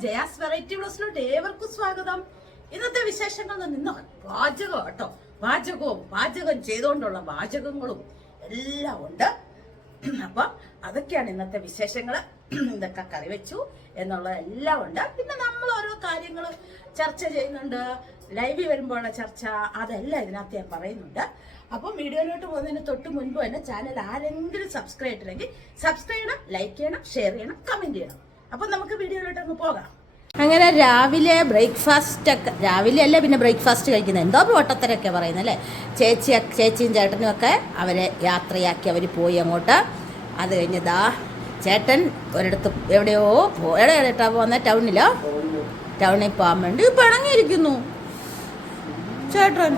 Jaya's variety ബ്ലോസിലോട്ട് ഏവർക്കും സ്വാഗതം. ഇന്നത്തെ വിശേഷങ്ങൾ നിന്ന്? പാചകം കേട്ടോ. പാചകവും പാചകം ചെയ്തുകൊണ്ടുള്ള പാചകങ്ങളും എല്ലാം ഉണ്ട്. അപ്പൊ അതൊക്കെയാണ് ഇന്നത്തെ വിശേഷങ്ങൾ ഇതൊക്കെ കറി വെച്ചു എന്നുള്ള എല്ലാം ഉണ്ട്. പിന്നെ നമ്മൾ ഓരോ കാര്യങ്ങൾ ചർച്ച ചെയ്യുന്നുണ്ട്. ലൈവിൽ വരുമ്പോഴുള്ള ചർച്ച അതെല്ലാം ഇതിനകത്ത് ഞാൻ പറയുന്നുണ്ട്. അപ്പം വീഡിയോയിലോട്ട് പോകുന്നതിന് തൊട്ട് മുൻപ് തന്നെ ചാനൽ ആരെങ്കിലും സബ്സ്ക്രൈബ് ചെയ്തില്ലെങ്കിൽ സബ്സ്ക്രൈബ് ചെയ്യണം ലൈക്ക് ചെയ്യണം ഷെയർ ചെയ്യണം കമന്റ് ചെയ്യണം. അപ്പം നമുക്ക് വീഡിയോയിലോട്ട് അങ്ങ് പോകാം. അങ്ങനെ രാവിലെ ബ്രേക്ക്ഫാസ്റ്റ് ഒക്കെ രാവിലെ അല്ലേ പിന്നെ ബ്രേക്ക്ഫാസ്റ്റ് കഴിക്കുന്നത്? എന്തോ പൊട്ടത്തരൊക്കെ പറയുന്നത് അല്ലേ? ചേച്ചി ചേച്ചിയും ചേട്ടനും ഒക്കെ അവരെ യാത്രയാക്കി അവർ പോയി അങ്ങോട്ട്. അത് കഴിഞ്ഞതാ ചേട്ടൻ ഒരിടത്ത് എവിടെയോ എവിടെ എവിടെയാ പോകുന്ന ടൗണിലോ? ടൗണിൽ പോകാൻ വേണ്ടി ഇപ്പം ഇണങ്ങിയിരിക്കുന്നു ചേട്ടൻ.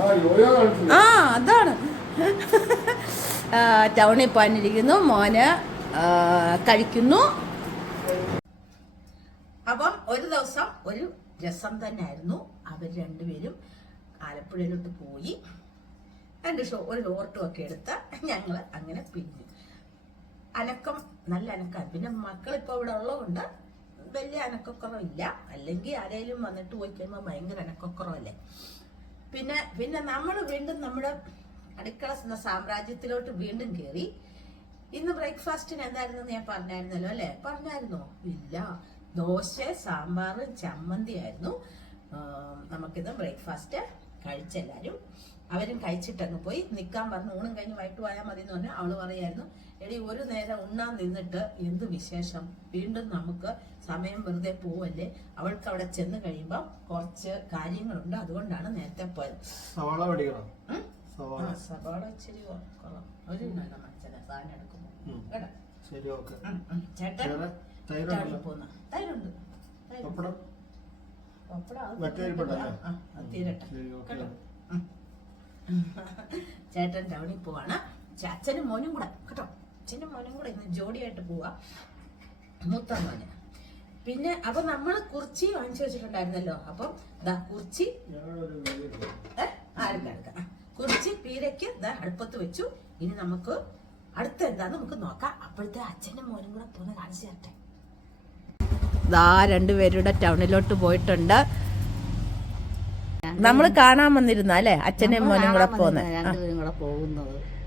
ആ അതാണ്. ടൗണിൽ പോകാനിരിക്കുന്നു. മോന് കഴിക്കുന്നു. അപ്പം ഒരു ദിവസം ഒരു രസം തന്നെയായിരുന്നു. അവർ രണ്ടുപേരും ആലപ്പുഴയിലോട്ട് പോയി. രണ്ട് ഷോ ഒരു ഓർട്ടും ഒക്കെ എടുത്ത് ഞങ്ങൾ അങ്ങനെ പിരിഞ്ഞു. അനക്കം നല്ല അനക്കാണ്. പിന്നെ മക്കളിപ്പോൾ ഇവിടെ ഉള്ളതുകൊണ്ട് വലിയ അനക്കക്കുറവില്ല അല്ലെങ്കിൽ ആരെങ്കിലും വന്നിട്ട് പോയി കഴിയുമ്പോൾ ഭയങ്കര അനക്കക്കുറവല്ലേ. പിന്നെ പിന്നെ നമ്മൾ വീണ്ടും നമ്മുടെ അടുക്കള എന്ന സാമ്രാജ്യത്തിലോട്ട് വീണ്ടും കയറി. ഇന്ന് ബ്രേക്ക്ഫാസ്റ്റിന് എന്തായിരുന്നു ഞാൻ പറഞ്ഞായിരുന്നല്ലോ അല്ലേ? പറഞ്ഞായിരുന്നോ? ഇല്ല. ദോശ സാമ്പാർ ചമ്മന്തി ആയിരുന്നു. നമുക്കിന്ന് ബ്രേക്ക്ഫാസ്റ്റ് കഴിച്ചെല്ലാവരും അവരും കഴിച്ചിട്ടങ്ങ് പോയി. നിൽക്കാൻ പറഞ്ഞു ഊണും കഴിഞ്ഞ് വൈകിട്ട് പോയാൽ മതി എന്ന് പറഞ്ഞാൽ അവൾ പറയായിരുന്നു എടി ഒരു നേരം ഉണ്ണാൻ നിന്നിട്ട് എന്ത് വിശേഷം? വീണ്ടും നമുക്ക് സമയം വെറുതെ പോവല്ലേ? അവൾക്ക് അവിടെ ചെന്ന് കഴിയുമ്പോൾ കുറച്ച് കാര്യങ്ങളുണ്ട്. അതുകൊണ്ടാണ് നേരത്തെ പോയത്. സവാള? സവാള. ഇച്ചിരി കുറവ് ഒരു സാധനം എടുക്കുമ്പോൾ കേട്ടോ? ശരി ഓക്കെ. ചേട്ടൻ? പപ്പടം. ചേട്ടൻ ടൗണിൽ പോവാണ്. അച്ഛനും മോനും കൂടെ. കേട്ടോ? അച്ഛനും മോനും കൂടെ ഇന്ന് ജോഡിയായിട്ട് പോവാ. മൂത്ത മോന്. പിന്നെ അപ്പൊ നമ്മൾ കുർച്ചി വാങ്ങിച്ചു വെച്ചിട്ടുണ്ടായിരുന്നല്ലോ. അപ്പം ദാ കുർച്ചി. കുറിച്ച് പീരയ്ക്ക് ദാ അടുപ്പത്ത് വെച്ചു. ഇനി നമുക്ക് അടുത്ത എന്താന്ന് നമുക്ക് നോക്കാം. അപ്പോഴത്തെ അച്ഛനും മോനും കൂടെ പോകുന്ന കാണിച്ചു തരട്ടെ. ദാ രണ്ടുപേരുടെ ടൗണിലോട്ട് പോയിട്ടുണ്ട്. നമ്മൾ കാണാൻ വന്നിരുന്ന അല്ലേ? അച്ഛനെയും മോനും കൂടെ പോകുന്നത്.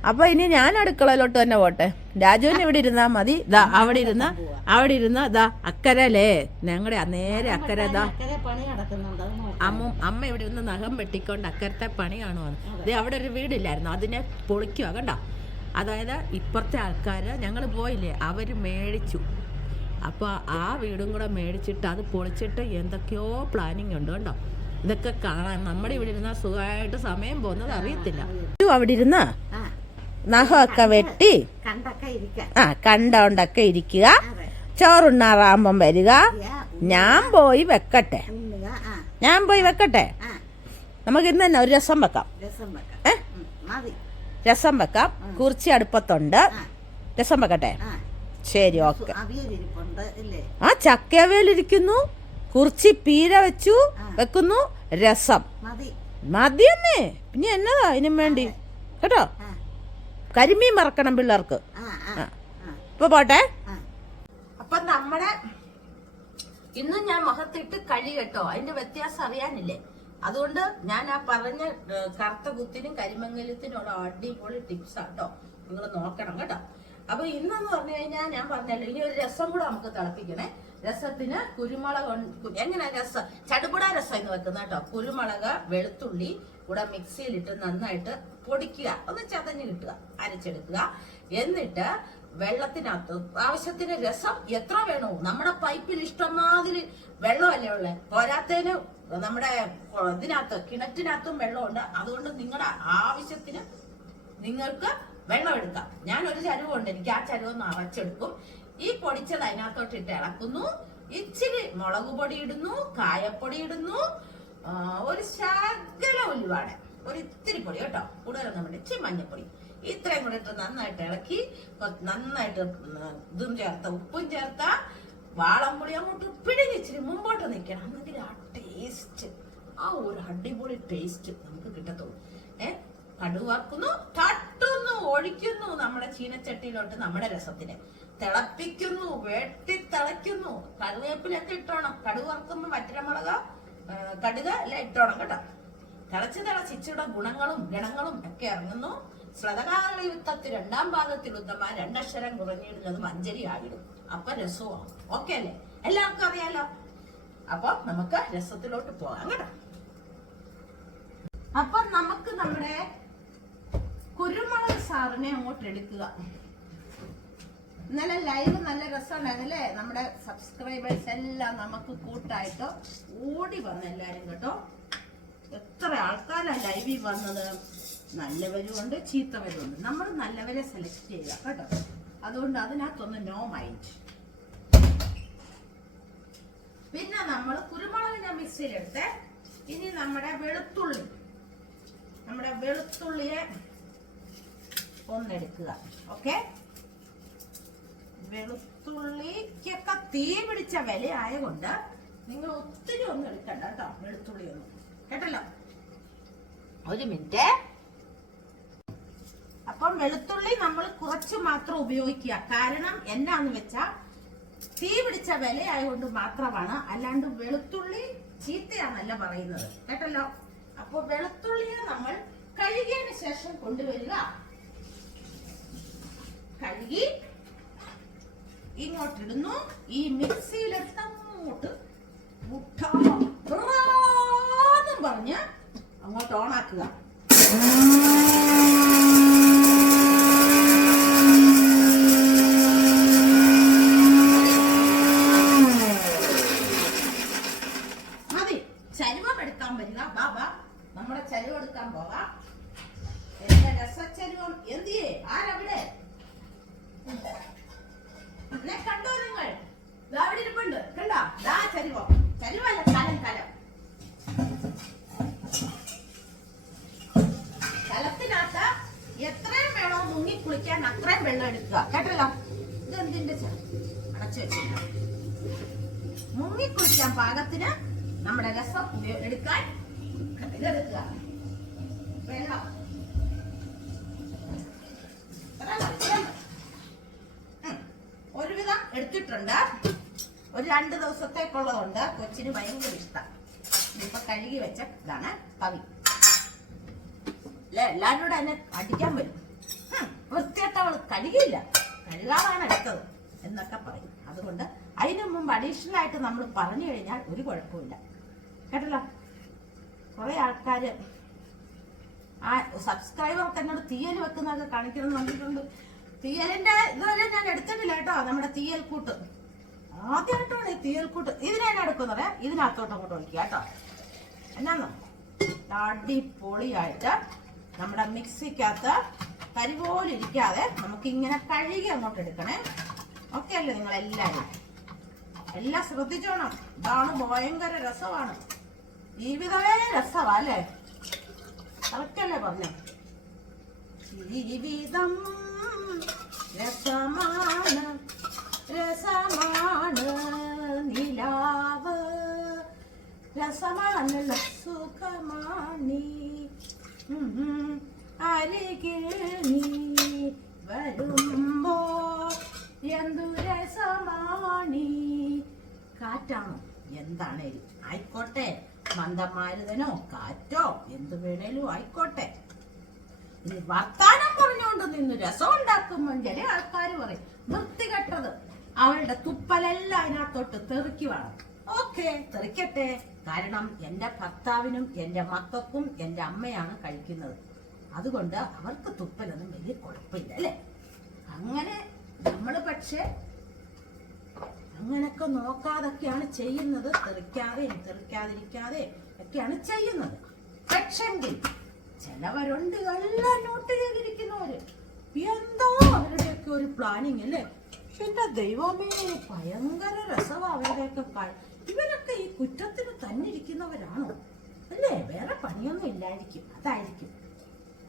അപ്പൊ ഇനി ഞാൻ അടുക്കളയിലോട്ട് തന്നെ പോട്ടെ. രാജുവിന് ഇവിടെ ഇരുന്നാ മതി. ദാ അവിടെ ഇരുന്ന അവിടെ ഇരുന്ന ദാ അക്കരല്ലേ ഞങ്ങളുടെ നേരെ അക്കര ദാ. അമ്മ അമ്മ ഇവിടെ ഒന്ന് നഖം വെട്ടിക്കൊണ്ട് അക്കരത്തെ പണി കാണുവാണ്. ഇത് അവിടെ ഒരു വീടില്ലായിരുന്നു. അതിനെ പൊളിക്കുക കണ്ടോ? അതായത് ഇപ്പുറത്തെ ആൾക്കാർ ഞങ്ങൾ പോയില്ലേ അവർ മേടിച്ചു. അപ്പോൾ ആ വീടും കൂടെ മേടിച്ചിട്ട് അത് പൊളിച്ചിട്ട് എന്തൊക്കെയോ പ്ലാനിങ് ഉണ്ട് കേട്ടോ ഇതൊക്കെ കാണാൻ നമ്മുടെ ഇവിടെ ഇരുന്നാൽ സുഖമായിട്ട് സമയം പോകുന്നത് അറിയത്തില്ല. അവിടെ ഇരുന്ന് നഖമൊക്കെ വെട്ടി. കണ്ടൊക്കെ ഇരിക്കാം. ആ കണ്ടോണ്ടൊക്കെ ഇരിക്കുക. ചോറുണ്ണാറാകുമ്പം വരിക. ഞാൻ പോയി വെക്കട്ടെ. ഞാൻ പോയി വെക്കട്ടെ. നമുക്ക് ഇന്ന് തന്നെ ഒരു രസം വെക്കാം. രസം വെക്കാം. ഏ? രസം വെക്കാം. കുറിച്ചി അടുപ്പത്തുണ്ട്. രസം വെക്കട്ടെ. ആ. ശരി ഓക്കെ. ആ ചക്കവേലിരിക്കുന്നു കുറിച്ചി പീര വെച്ചു വെക്കുന്നു രസം. മതി. മതിയെന്നേ. പിന്നെ എന്നതാ ഇതിനും വേണ്ടി? കേട്ടോ? കരിമീൻ മറക്കണം പിള്ളേർക്ക്. ഇപ്പൊ പോട്ടെ. അപ്പൊ നമ്മുടെ ഇന്ന് ഞാൻ മുഖത്തിട്ട് കഴി കേട്ടോ. അതിന്റെ വ്യത്യാസം അറിയാനില്ലേ? അതുകൊണ്ട് ഞാൻ ആ പറഞ്ഞ കറുത്ത കുത്തിനും കരിമംഗലത്തിനുള്ള അടിപൊളി ടിപ്സ് ആട്ടോ നിങ്ങൾ നോക്കണം കേട്ടോ. അപ്പൊ ഇന്നെന്ന് പറഞ്ഞു കഴിഞ്ഞാൽ ഞാൻ പറഞ്ഞല്ലോ ഇനി ഒരു രസം കൂടെ നമുക്ക് തിളപ്പിക്കണേ. രസത്തിന് കുരുമുളക് എങ്ങനെ രസം? ചടുപുട രസം എന്ന് വെക്കുന്ന കേട്ടോ. കുരുമുളക് വെളുത്തുള്ളി കൂടെ മിക്സിയിലിട്ട് നന്നായിട്ട് പൊടിക്കുക. ഒന്ന് ചതഞ്ഞ് കിട്ടുക അരച്ചെടുക്കുക. എന്നിട്ട് വെള്ളത്തിനകത്ത് ആവശ്യത്തിന് രസം എത്ര വേണോ. നമ്മുടെ പൈപ്പിൽ ഇഷ്ടമാതിരി വെള്ളമല്ലേ ഉള്ളത് പോരാത്തതിന് നമ്മുടെ ഇതിനകത്ത് കിണറ്റിനകത്തും വെള്ളമുണ്ട്. അതുകൊണ്ട് നിങ്ങളുടെ ആവശ്യത്തിന് നിങ്ങൾക്ക് വെള്ളം എടുക്കാം. ഞാൻ ഒരു ചരുവുണ്ട് എനിക്ക് ആ ചരുവൊന്ന് അറച്ചെടുക്കും ഈ പൊടിച്ചത് അതിനകത്തോട്ട് ഇട്ട് ഇളക്കുന്നു. ഇച്ചിരി മുളക് പൊടി ഇടുന്നു. കായപ്പൊടി ഇടുന്നു. ഒരു ശകല ഉലുവാട് ഒരു ഇത്തിരി പൊടി കേട്ടോ. കൂടുതലൊന്നും വേണ്ട ഇച്ചിരി മഞ്ഞപ്പൊടി. ഇത്രയും കൂടെ ഇട്ട് നന്നായിട്ട് ഇളക്കി. നന്നായിട്ട് ഇതും ചേർത്ത ഉപ്പും ചേർത്ത വാളംപൊടി അങ്ങോട്ട് പിഴിഞ്ഞിച്ചിരി മുമ്പോട്ട് നിൽക്കണം എന്നെങ്കിൽ ആ ടേസ്റ്റ് ആ ഒരു അടിപൊളി ടേസ്റ്റ് നമുക്ക് കിട്ടത്തുള്ളൂ. ഏഹ് കടുവാക്കുന്നു ഒഴിക്കുന്നു നമ്മുടെ ചീനച്ചട്ടിയിലോട്ട് നമ്മുടെ രസത്തിന്. തിളപ്പിക്കുന്നു വെട്ടി തിളയ്ക്കുന്നു. കറിവേപ്പിലൊക്കെ ഇട്ടോണം. കടുക് വറുക്കുമ്പോ വറ്റരമുളക് കടുക് എല്ലാം ഇട്ടോണം കേട്ടോ. തിളച്ച് തിളച്ച് ഇച്ചിയുടെ ഗുണങ്ങളും ഗണങ്ങളും ഒക്കെ ഇറങ്ങുന്നു. ശ്രതകാല യുദ്ധത്തിൽ രണ്ടാം ഭാഗത്തിൽ ഉത്തമ രണ്ടക്ഷരം കുറഞ്ഞിടുന്നത് മഞ്ചരി ആയിടും അപ്പൊ രസവും. ഓക്കെ അല്ലേ? എല്ലാവർക്കും അറിയാലോ? അപ്പൊ നമുക്ക് രസത്തിലോട്ട് പോകാം കേട്ടോ. അപ്പൊ നമുക്ക് നമ്മുടെ സാറിനെ അങ്ങോട്ട് എടുക്കുക. ഇന്നലെ ലൈവ് നല്ല രസമുണ്ടായിരുന്നല്ലേ? നമ്മുടെ സബ്സ്ക്രൈബേഴ്സ് എല്ലാം നമുക്ക് കൂട്ടായിട്ട് ഓടി വന്ന എല്ലാരും കേട്ടോ. എത്ര ആൾക്കാരാണ് ലൈവിൽ വന്നത്? നല്ലവരുമുണ്ട് ചീത്തവരുമുണ്ട്. നമ്മൾ നല്ലവരെ സെലക്ട് ചെയ്യുക കേട്ടോ. അതുകൊണ്ട് അതിനകത്തൊന്ന് നോ മൈൻഡ് പിന്നെ നമ്മൾ കുരുമുളകിനെ മിക്സിയിലെടുത്ത് ഇനി നമ്മുടെ വെളുത്തുള്ളി. നമ്മുടെ വെളുത്തുള്ളിയെ ഒന്നെടുക്കുക. ഓക്കെ? വെളുത്തുള്ളിക്കൊക്കെ തീ പിടിച്ച വില ആയതുകൊണ്ട് നിങ്ങൾ ഒത്തിരി ഒന്നും എടുക്കണ്ട കേട്ടോ വെളുത്തുള്ളി ഒന്നും കേട്ടല്ലോ? ഒരു മിനിറ്റ്. അപ്പം വെളുത്തുള്ളി നമ്മൾ കുറച്ച് മാത്രം ഉപയോഗിക്കുക. കാരണം എന്നാന്ന് വെച്ചാൽ തീ പിടിച്ച വില ആയതുകൊണ്ട് മാത്രമാണ്. അല്ലാണ്ട് വെളുത്തുള്ളി ചീത്തയാണല്ല പറയുന്നത്. കേട്ടല്ലോ? അപ്പൊ വെളുത്തുള്ളിയെ നമ്മൾ കഴുകിയതിന് ശേഷം കൊണ്ടുവരിക. കഴുകി ഇങ്ങോട്ടിടുന്നു ഈ മിക്സിയിലെടുത്ത് അങ്ങോട്ട് മുട്ടാന്നും പറഞ്ഞ് അങ്ങോട്ട് ഓണാക്കുക മതി ചരുവം എടുക്കാൻ വരിക ബാബ നമ്മുടെ ചരുവം എടുക്കാൻ പോകാം എന്റെ രസച്ചരുവം എന്തിയേ ആരവിടെ എന്നെ കണ്ടോ നിങ്ങൾ ദാ അവിടെ ഇരിപ്പുണ്ട് കണ്ടോ ദാ ചരുവം ചരുവല്ല കലം കലം കലത്തിനകത്ത് എത്രയും വേണോ മുങ്ങി കുളിക്കാൻ അത്രയും വെള്ളം എടുക്കുക കേട്ടല്ലോ ഇത് എന്തിന്റെ അടച്ചു വെച്ചില്ല മുങ്ങി കുളിക്കാൻ പാകത്തിന് നമ്മുടെ രസം ഉപയോ- എടുക്കാൻ ഇതെടുക്കുക വെള്ളം. ഒരുവിധം എടുത്തിട്ടുണ്ട്. ഒരു രണ്ട് ദിവസത്തേക്കുള്ളതുണ്ട്. കൊച്ചിന് ഭയങ്കര ഇഷ്ടം. ഇപ്പൊ കഴുകി വെച്ച ഇതാണ് കവി. അല്ലെ? എല്ലാവരും കൂടെ എന്നെ അടിക്കാൻ വരും. ഉം, അവൾ കഴുകിയില്ല. കഴുകാതാണ് എടുത്തത് എന്നൊക്കെ പറയും. അതുകൊണ്ട് അതിനു മുമ്പ് അഡീഷണൽ ആയിട്ട് നമ്മൾ പറഞ്ഞു കഴിഞ്ഞാൽ ഒരു കുഴപ്പമില്ല കേട്ടല്ലോ? കുറെ ആൾക്കാര് ആ സബ്സ്ക്രൈബർക്ക് എന്നോട് തീയൽ വെക്കുന്നതൊക്കെ കാണിക്കണം എന്ന് പറഞ്ഞിട്ടുണ്ട്. തീയലിന്റെ ഇതുവരെ ഞാൻ എടുത്തിട്ടില്ല കേട്ടോ നമ്മുടെ തീയൽ കൂട്ട്. ആദ്യമായിട്ടാണ് ഈ തീയൽ കൂട്ട്. ഇതിനെ എടുക്കുന്നത് ഇതിനകത്തോട്ട് അങ്ങോട്ട് ഒഴിക്കുക കേട്ടോ. എന്നാന്നോ? അടിപൊളിയായിട്ട് നമ്മുടെ മിക്സിക്കകത്ത് കരി പോലെ ഇരിക്കാതെ നമുക്ക് ഇങ്ങനെ കഴുകി അങ്ങോട്ട് എടുക്കണേ. ഓക്കെ അല്ലേ നിങ്ങൾ എല്ലാവരും എല്ലാം ശ്രദ്ധിച്ചോണം. ഇതാണ് ഭയങ്കര രസമാണ്. ജീവിതമേ രസമാ അല്ലേ കറക്റ്റല്ലേ പറഞ്ഞു? ജീവിതം രസമാണ് രസമാണ് നിലാവ്. രസമാണല്ല സുഖമാണി. അരികിൽ നീ വരുമ്പോ എന്തു രസമാണി. കാറ്റാണോ. എന്താണേലും ആയിക്കോട്ടെ. മന്ദമാരുതനോ കാറ്റോ എന്തു വേണേലും ആയിക്കോട്ടെ. ഇനി വർത്താനം പറഞ്ഞുകൊണ്ട് നിന്ന് രസം ഉണ്ടാക്കുമ്പോൾ ചില ആൾക്കാർ പറയും വൃത്തികെട്ടത് അവളുടെ തുപ്പലെല്ലാം അതിനകത്തോട്ട് തെറിക്കുവാണ് ഓക്കെ തെറിക്കട്ടെ. കാരണം എന്റെ ഭർത്താവിനും എന്റെ മക്കൾക്കും എന്റെ അമ്മയാണ് കഴിക്കുന്നത്. അതുകൊണ്ട് അവർക്ക് തുപ്പലൊന്നും വലിയ കുഴപ്പമില്ല അല്ലേ? അങ്ങനെ നമ്മൾ പക്ഷേ അങ്ങനൊക്കെ നോക്കാതൊക്കെയാണ് ചെയ്യുന്നത്. തെറിക്കാതെയും തെറിക്കാതിരിക്കാതെ ഒക്കെയാണ് ചെയ്യുന്നത്. പക്ഷെങ്കിൽ ചിലവരുണ്ട് എല്ലാം നോട്ട് ചെയ്തിരിക്കുന്നവര്. എന്തോ അവരുടെയൊക്കെ ഒരു പ്ലാനിങ് അല്ലേ? എന്റെ ദൈവമേ ഭയങ്കര രസമാ അവരുടെയൊക്കെ ഇവരൊക്കെ ഈ കുറ്റത്തിന് തന്നിരിക്കുന്നവരാണോ അല്ലേ? വേറെ പണിയൊന്നും ഇല്ലായിരിക്കും. അതായിരിക്കും.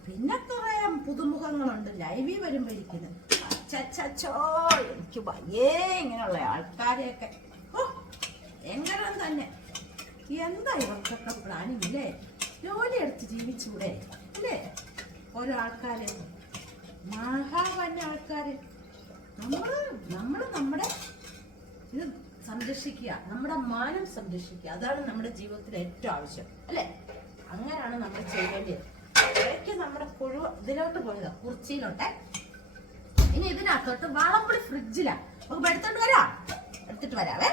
പിന്നെ കുറെ പുതുമുഖങ്ങളുണ്ട്. ലൈവിൽ വരുമ്പോ ഇരിക്കുന്നത്. അച്ചച്ചോ എനിക്ക് വയ്യേ ഇങ്ങനെയുള്ള ആൾക്കാരെയൊക്കെ. എങ്ങനെ തന്നെ. എന്താ ഇവർക്കൊക്കെ പ്ലാനിങ് ഇല്ലേ ജോലി എടുത്ത് ജീവിച്ചൂടെ അല്ലേ? ഓരോ ആൾക്കാര് മഹാവന്യ ആൾക്കാര്. നമ്മൾ നമ്മൾ നമ്മുടെ ഇത് സംരക്ഷിക്കുക നമ്മുടെ മാനം സംരക്ഷിക്കുക. അതാണ് നമ്മുടെ ജീവിതത്തിൽ ഏറ്റവും ആവശ്യം അല്ലേ? അങ്ങനെയാണ് നമ്മൾ ചെയ്യേണ്ടത്. ഇടയ്ക്ക് നമ്മുടെ പുഴു ഇതിലോട്ട് പോയതാ കുർച്ചിയിലോട്ടെ ഇനി ഇതിനകത്തോട്ട് വാളംപുളി ഫ്രിഡ്ജിലാണ് നമുക്ക് എടുത്തോണ്ട് വരാം. എടുത്തിട്ട് വരാവേ.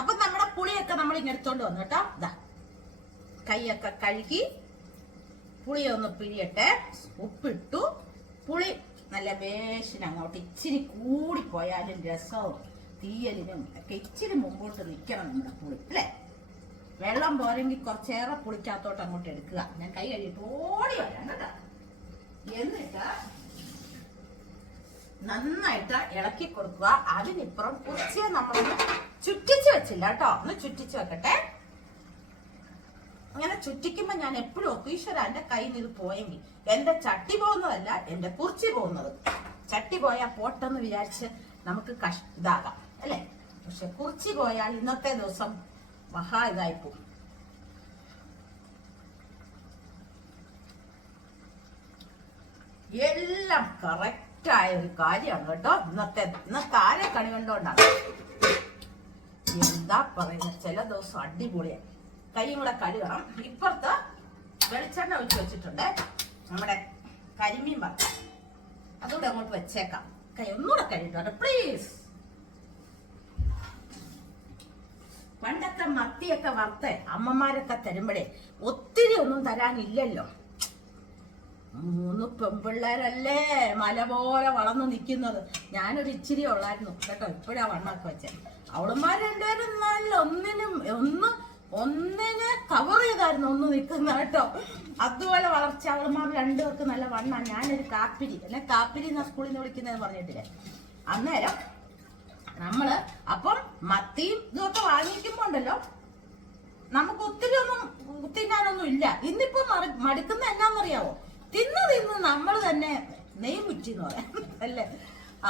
അപ്പൊ നമ്മുടെ പുളിയൊക്കെ നമ്മൾ ഇങ്ങനെ എടുത്തോണ്ട് വന്നു കേട്ടോ. ഇതാ കൈയൊക്കെ കഴുകി പുളി ഒന്ന് പിഴിയട്ടെ. ഉപ്പിട്ടു. പുളി നല്ല വേഷിന് അങ്ങോട്ട് ഇച്ചിരി കൂടിപ്പോയാലും രസവും തീയലിനും ഒക്കെ ഇച്ചിരി മുമ്പോട്ട് നിൽക്കണം നമ്മുടെ പുളി. അല്ലേ? വെള്ളം പോരെങ്കിൽ കുറച്ചേറെ പുളിക്കകത്തോട്ട് അങ്ങോട്ട് എടുക്കുക. ഞാൻ കൈ കഴുകിയിട്ട് ഓടി വരാം കേട്ടോ. എന്നിട്ട് നന്നായിട്ട് ഇളക്കി കൊടുക്കുക. അതിനിപ്പുറം കുറച്ചേ നമ്മളൊന്ന് ചുറ്റിച്ച് വെച്ചില്ല കേട്ടോ. ഒന്ന് ചുറ്റിച്ച് വെക്കട്ടെ. അങ്ങനെ ചുറ്റിക്കുമ്പോ ഞാൻ എപ്പോഴും ഒക്കെ ഈശ്വര എന്റെ കയ്യിൽ നിന്ന് പോയെങ്കിൽ. എന്റെ ചട്ടി പോകുന്നതല്ല എന്റെ കുറിച്ചി പോകുന്നത്. ചട്ടി പോയാൽ പോട്ടെന്ന് വിചാരിച്ച് നമുക്ക് കഷ് ഇതാകാം അല്ലേ? പക്ഷെ കുറിച്ചി പോയാൽ ഇന്നത്തെ ദിവസം മഹാ ഇതായിപ്പോ എല്ലാം കറക്റ്റ് ആയ ഒരു കാര്യമാണ് കേട്ടോ. ഇന്നത്തെ ഇന്നത്തെ ആരെ കണി കണ്ടോണ്ടാണ്? എന്താ പറയുന്നത് ചില ദിവസം അടിപൊളിയാണ് കൈയും കൂടെ കഴുകണം ഇപ്പുറത്ത് വെളിച്ചെണ്ണ ഒഴിച്ച് വെച്ചിട്ടുണ്ട്. നമ്മുടെ കരിമീൻ വറുത്ത അതുകൂടെ അങ്ങോട്ട് വെച്ചേക്കാം. കൈ ഒന്നുകൂടെ കഴുകിട്ടോ പ്ലീസ് പണ്ടത്തെ മത്തിയൊക്കെ വറുത്ത് അമ്മമാരൊക്കെ തരുമ്പോഴേ ഒത്തിരി ഒന്നും തരാനില്ലല്ലോ. മൂന്ന് പെമ്പിള്ളേരല്ലേ മല പോലെ വളർന്നു നിൽക്കുന്നത്. ഞാനൊരു ഇച്ചിരി ഉള്ളായിരുന്നു. കേട്ടോ ഇപ്പോഴാ വണ്ണൊക്കെ വെച്ചത്. അവളുമാർ രണ്ടുപേരും നല്ല ഒന്നിനും ഒന്ന് ഒന്നിനെ കവർ ചെയ്തായിരുന്നു ഒന്ന് നിൽക്കുന്ന കേട്ടോ. അതുപോലെ വളർച്ച അവളുമാർ രണ്ടുപേർക്ക് നല്ല വണ്ണ. ഞാനൊരു കാപ്പിരി. അല്ലെ കാപ്പിരി എന്ന സ്കൂളിൽ നിന്ന് വിളിക്കുന്നതെന്ന് പറഞ്ഞിട്ടില്ലേ? അന്നേരം നമ്മൾ അപ്പം മത്തിയും ഇതൊക്കെ വാങ്ങിക്കുമ്പോ ഉണ്ടല്ലോ നമുക്ക് ഒത്തിരി ഒന്നും തിന്നാനൊന്നും ഇല്ല. ഇന്നിപ്പോ മടുക്കുന്ന എന്നാന്നറിയാവോ? തിന്ന് തിന്ന് നമ്മൾ തന്നെ നെയ് മുറ്റി എന്ന് പറയാം. അല്ലേ?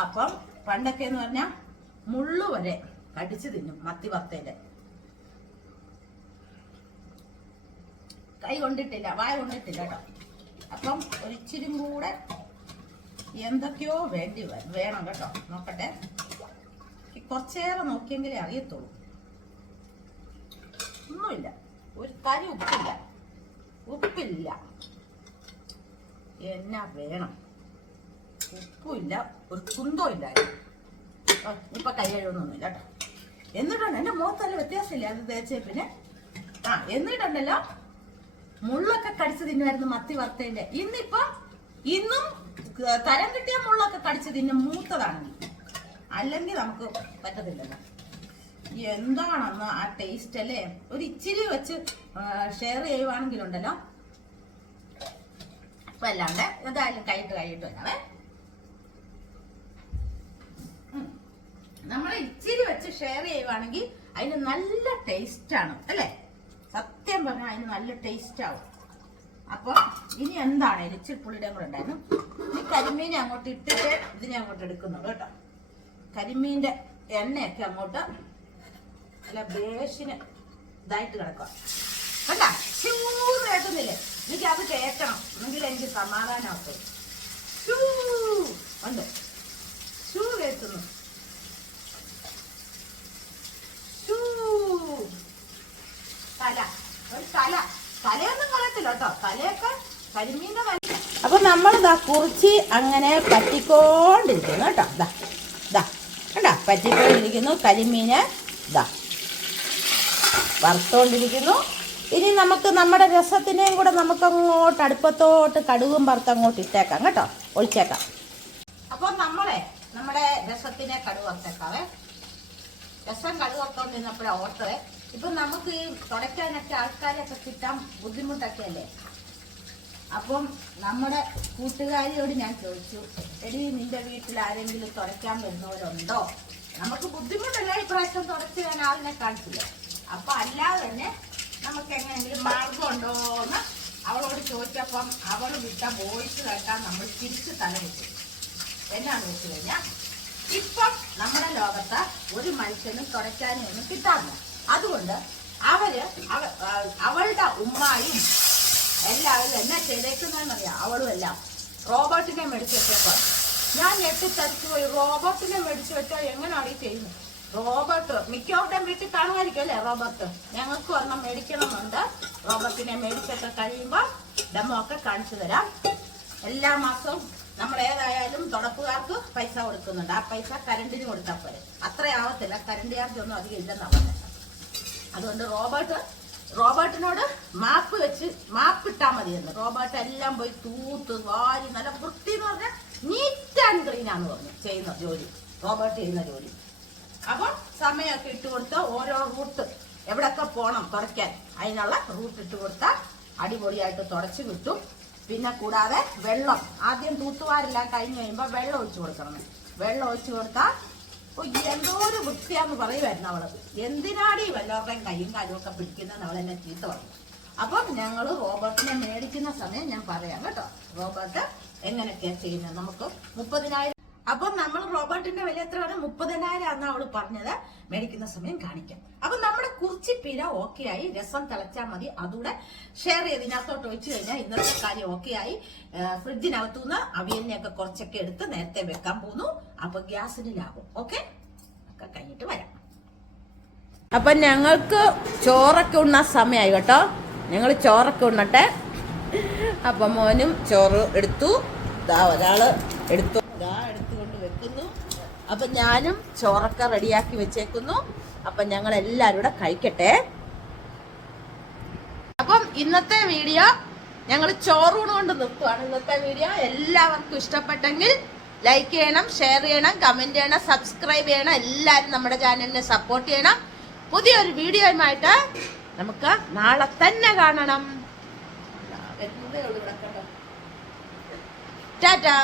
അപ്പം പണ്ടൊക്കെ എന്ന് പറഞ്ഞാൽ മുള്ളു വരെ കടിച്ചു തിന്നും മത്തി വത്തയിൽ കൈ കൊണ്ടിട്ടില്ല വായ കൊണ്ടിട്ടില്ല കേട്ടോ. അപ്പം ഒരിച്ചിരും കൂടെ എന്തൊക്കെയോ വേണ്ടി വേണം കേട്ടോ. നോക്കട്ടെ. കുറച്ചേറെ നോക്കിയെങ്കിലേ അറിയത്തുള്ളൂ. ഒന്നുമില്ല. ഒരു തരി ഉപ്പില്ല. ഉപ്പില്ല. എന്നാ വേണം? ഉപ്പുമില്ല. ഒരു കുന്തോ ഇല്ല. ഇപ്പൊ കൈ കഴുകുന്നൊന്നുമില്ല കേട്ടോ. എന്നിട്ടുണ്ട് എന്റെ മുഖത്തല്ല വ്യത്യാസമില്ല? അത് തേച്ചേ പിന്നെ? ആ എന്നിട്ടുണ്ടല്ലോ മുള്ളൊക്കെ കടിച്ച് തിന്നുമായിരുന്നു മത്തി വറുത്തതിന്റെ ഇന്നിപ്പൊ ഇന്നും തരം കിട്ടിയ മുള്ളൊക്കെ കടിച്ച് തിന്നും മൂത്തതാണെങ്കിൽ അല്ലെങ്കിൽ നമുക്ക് പറ്റത്തില്ലല്ലോ. എന്താണെന്ന് ആ ടേസ്റ്റ് അല്ലേ? ഒരു ഇച്ചിരി വെച്ച് ഷെയർ ചെയ്യുവാണെങ്കിലുണ്ടല്ലോ. അപ്പൊ അല്ലാണ്ട് എന്തായാലും കൈയിട്ട് കൈയിട്ട് വരാവേ. നമ്മൾ ഇച്ചിരി വെച്ച് ഷെയർ ചെയ്യുവാണെങ്കിൽ അതിന് നല്ല ടേസ്റ്റ് ആണ് അല്ലേ? സത്യം പറഞ്ഞാൽ അതിന് നല്ല ടേസ്റ്റ് ആവും. അപ്പൊ ഇനി എന്താണ്? ഇച്ചിരി പുളിയുടെ കൂടെ ഉണ്ടായിരുന്നു. ഈ കരിമീനെ അങ്ങോട്ട് ഇട്ടിട്ട് ഇതിനെ അങ്ങോട്ട് എടുക്കുന്നുള്ളൂ കേട്ടോ. കരിമീന്റെ എണ്ണയൊക്കെ അങ്ങോട്ട് നല്ല ബേഷിന് ഇതായിട്ട് കിടക്കുക. കണ്ട? ചൂട് കേൾക്കുന്നില്ലേ എനിക്ക് അത് കേൾക്കണം. എന്നെങ്കിൽ എനിക്ക് സമാധാനമാക്കും ഉണ്ട്. ഷൂ കേൾക്കുന്നു തല. തല. തലയൊന്നും അപ്പൊ നമ്മളിതാ കുറിച്ച് അങ്ങനെ പറ്റിക്കൊണ്ടിരിക്കുന്നു കേട്ടോ. കണ്ടാ പറ്റിക്കൊണ്ടിരിക്കുന്നു കരിമീന് ഇതാ വറുത്തുകൊണ്ടിരിക്കുന്നു ഇനി നമുക്ക് നമ്മുടെ രസത്തിനെയും കൂടെ നമുക്ക് അങ്ങോട്ട് അടുപ്പത്തോട്ട് കടുവും വറുത്ത് അങ്ങോട്ട് ഇട്ടേക്കാം കേട്ടോ. ഒഴിച്ചേക്കാം. അപ്പോൾ നമ്മളെ നമ്മുടെ രസത്തിനെ കടുക് വറുത്തേക്കാവേ. രസം കടുക് വറുത്തോണ്ടിരുന്നപ്പോഴാണ് ഓർത്തവേ ഇപ്പൊ നമുക്ക് ഈ തുടയ്ക്കാനൊക്കെ ആൾക്കാരെയൊക്കെ കിട്ടാൻ ബുദ്ധിമുട്ടൊക്കെ അല്ലേ അപ്പം നമ്മുടെ കൂട്ടുകാരിയോട് ഞാൻ ചോദിച്ചു എടി നിന്റെ വീട്ടിൽ ആരെങ്കിലും തുടയ്ക്കാൻ വരുന്നവരുണ്ടോ? നമുക്ക് ബുദ്ധിമുട്ടല്ല ഇപ്രാവശ്യം തുടച്ച് ഞാൻ ആളിനെ കാണിച്ചില്ല. അപ്പൊ അല്ലാതെ തന്നെ നമുക്ക് എങ്ങനെയെങ്കിലും മാർഗം ഉണ്ടോ എന്ന് അവളോട് ചോദിച്ചപ്പം അവൾ വിട്ട വോയിസ് കേട്ടാൽ നമ്മൾ തിരിച്ച് തലവിട്ടു എന്നാന്ന് വെച്ച് കഴിഞ്ഞാൽ ഇപ്പം നമ്മുടെ ലോകത്ത് ഒരു മനുഷ്യനും തുടയ്ക്കാനും ഒന്നും കിട്ടാറില്ല. അതുകൊണ്ട് അവർ അവളുടെ ഉമ്മായും എല്ലാവരും എന്നെ ചെയ്തേക്കുന്നതെന്നറിയാം അവളും എല്ലാം. റോബോട്ടിനെ മെഡിക്കൽ വെച്ചേക്കോ ഞാൻ ഞെട്ടിത്തരിച്ചു പോയി. റോബോട്ടിനെ മേടിച്ചു വെച്ചാൽ എങ്ങനെയാണ് ഈ ചെയ്യുന്നത്? റോബോട്ട് മിക്കവരുടെയും വീട്ടിൽ കാണുമായിരിക്കും അല്ലേ റോബോട്ട് ഞങ്ങൾക്ക് ഒരെണ്ണം മേടിക്കണമെന്നുണ്ട്. റോബോട്ടിനെ മേടിച്ചൊക്കെ കഴിയുമ്പോൾ ഡെമോ ഒക്കെ കാണിച്ചു തരാം. എല്ലാ മാസവും നമ്മൾ ഏതായാലും തുടക്കുകാർക്ക് പൈസ കൊടുക്കുന്നുണ്ട്. ആ പൈസ കരണ്ടിന് കൊടുത്താൽ പോരെ. അത്ര ആവത്തില്ല. കരണ്ട് ചാർജ് ഒന്നും അധികം ഇല്ലെന്നാ പറഞ്ഞത്. അതുകൊണ്ട് റോബോട്ട് റോബോട്ടിനോട് മാപ്പ് വെച്ച് മാപ്പ് ഇട്ടാൽ മതിയെന്ന്. റോബോട്ട് എല്ലാം പോയി തൂത്ത് വാരി നല്ല വൃത്തി എന്ന് പറഞ്ഞാൽ നീറ്റ് ആൻഡ് ക്ലീൻ പറഞ്ഞു. ചെയ്യുന്ന ജോലി. റോബോട്ട് ചെയ്യുന്ന ജോലി. അപ്പോൾ സമയമൊക്കെ ഇട്ട് കൊടുത്ത് ഓരോ റൂട്ട് എവിടെയൊക്കെ പോകണം തുടയ്ക്കാൻ അതിനുള്ള റൂട്ട് ഇട്ട് കൊടുത്താൽ അടിപൊളിയായിട്ട് തുടച്ച് കിട്ടും. പിന്നെ കൂടാതെ വെള്ളം. ആദ്യം തൂത്തുവാരെല്ലാം കഴിഞ്ഞ് കഴിയുമ്പോൾ വെള്ളം ഒഴിച്ചു കൊടുക്കണം. വെള്ളം ഒഴിച്ചു കൊടുത്താൽ എന്തോ ഒരു വൃത്തിയാന്ന് പറയുമായിരുന്നു അവൾ. എന്തിനാടി വല്ലവരുടെയും കൈയും കാലും ഒക്കെ പിടിക്കുന്ന അവൾ എന്നെ ചീത്ത പറഞ്ഞു. അപ്പം ഞങ്ങൾ റോബോട്ടിനെ മേടിക്കുന്ന സമയം ഞാൻ പറയാം കേട്ടോ. റോബോട്ട് എങ്ങനെയൊക്കെയാ ചെയ്യുന്നത്? നമുക്ക് മുപ്പതിനായിരം അപ്പം നമ്മൾ റോബോട്ടിന്റെ വില എത്രയാണ്? മുപ്പതിനായിരം ആണ് അവൾ പറഞ്ഞത്. മേടിക്കുന്ന സമയം കാണിക്കാം. അപ്പൊ നമ്മുടെ പിര ഓക്കെ ആയി. രസം തിളച്ചാൽ മതി. അതുകൂടെ ഷെയർ ചെയ്ത് ഇതിനകത്തോട്ട് ഒഴിച്ചു കഴിഞ്ഞാൽ ഇന്നത്തെ കാര്യം ഓക്കെ ആയി. ഫ്രിഡ്ജിനകത്തുനിന്ന് അവിയലിനെയൊക്കെ കുറച്ചൊക്കെ എടുത്ത് നേരത്തെ വെക്കാൻ പോന്നു. അപ്പൊ ഗ്യാസിന് ലാഭം. ഓക്കെ ഒക്കെ കഴിഞ്ഞിട്ട് വരാം. അപ്പൊ ഞങ്ങൾക്ക് ചോറൊക്കെ ഉണ്ണാൻ സമയമായി കേട്ടോ. ഞങ്ങൾ ചോറൊക്കെ ഉണ്ണട്ടെ. അപ്പൊ മോനും ചോറ് എടുത്തു. ദാ ഒരാൾ എടുത്തു ദാ എടുത്തുകൊണ്ട് വെക്കുന്നു. അപ്പൊ ഞാനും ചോറൊക്കെ റെഡിയാക്കി വെച്ചേക്കുന്നു. അപ്പൊ ഞങ്ങൾ എല്ലാവരും കൂടെ കഴിക്കട്ടെ. അപ്പം ഇന്നത്തെ വീഡിയോ ഞങ്ങൾ ചോറൂണ് കൊണ്ട് നിർത്തുവാണ് ഇന്നത്തെ വീഡിയോ എല്ലാവർക്കും ഇഷ്ടപ്പെട്ടെങ്കിൽ ലൈക്ക് ചെയ്യണം ഷെയർ ചെയ്യണം കമന്റ് ചെയ്യണം സബ്സ്ക്രൈബ് ചെയ്യണം. എല്ലാവരും നമ്മുടെ ചാനലിനെ സപ്പോർട്ട് ചെയ്യണം. പുതിയൊരു വീഡിയോയുമായിട്ട് നമുക്ക് നാളെ തന്നെ കാണണം. വരുന്നതേ ഉള്ളൂ ഇവിടെ. കണ്ടോ ടാറ്റാ